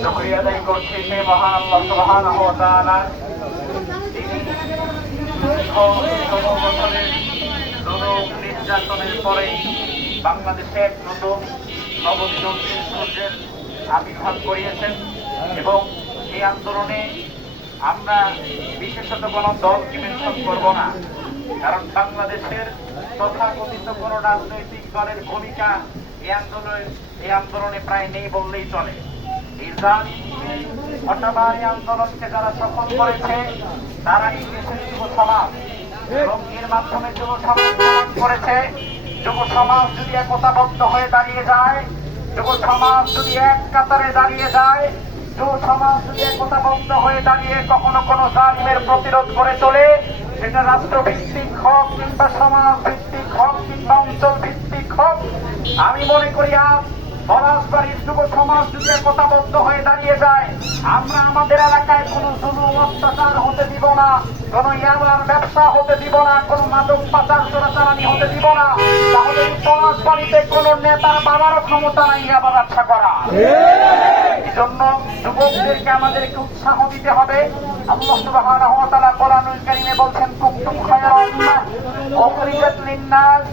শুকরিয়া আদায় করছি সে মহান আল্লাহ সুবহানাহু ওয়া তাআলা, যিনি ১৬ বছরের জুলুম নির্যাতনের পরে বাংলাদেশে এক নতুন নবদিগন্তের সূর্যের আবির্ভাব করিয়েছেন। এবং এই আন্দোলনে আমরা বিশেষত কোনো দলকে মেনশন করব না, কারণ বাংলাদেশের তথাকথিত কোনো রাজনৈতিক দলের ভূমিকা এই আন্দোলনে প্রায় নেই বললেই চলে। অটাবার এই আন্দোলনকে যারা সফল করেছে তারা এই দেশের যুব সমাজ, এবং এর মাধ্যমে যুব সমাজ করেছে। যুব সমাজ যদি একতাবদ্ধ হয়ে দাঁড়িয়ে যায়, যুব সমাজ যদি এক কাতারে দাঁড়িয়ে যায়, যুব সমাজ যদি একতাবদ্ধ হয়ে দাঁড়িয়ে কখনো কোনো জালিমের প্রতিরোধ করে চলে, সেটা রাষ্ট্রভিত্তিক হোক কিংবা সমাজ ভিত্তিক হোক কিংবা অঞ্চল ভিত্তিক হোক, আমি মনে করি আজ পলাশবাড়ির যুব সমাজ যদি একতাবদ্ধ হয়ে দাঁড়িয়ে যায়, আমরা আমাদের এলাকায় কোনো জুলুম অত্যাচার হতে দিব না, কোন ইয়াবার ব্যবসা হতে দিব না, কোন মাদক পাচার চোরাচালানি হতে দিব না। তাহলে এই পলাশবাড়িতে কোন নেতার বাবারও ক্ষমতা নাই ইয়াবা ব্যবসা করা। এই জন্য যুবকদেরকে আমাদেরকে উৎসাহ দিতে হবে। আল্লাহ সুবহানাহু ওয়া তাআলা কোরআনুল কারীমে বলছেন, কুনতুম খায়রা উম্মাহ উখরিজাত লিন-নাস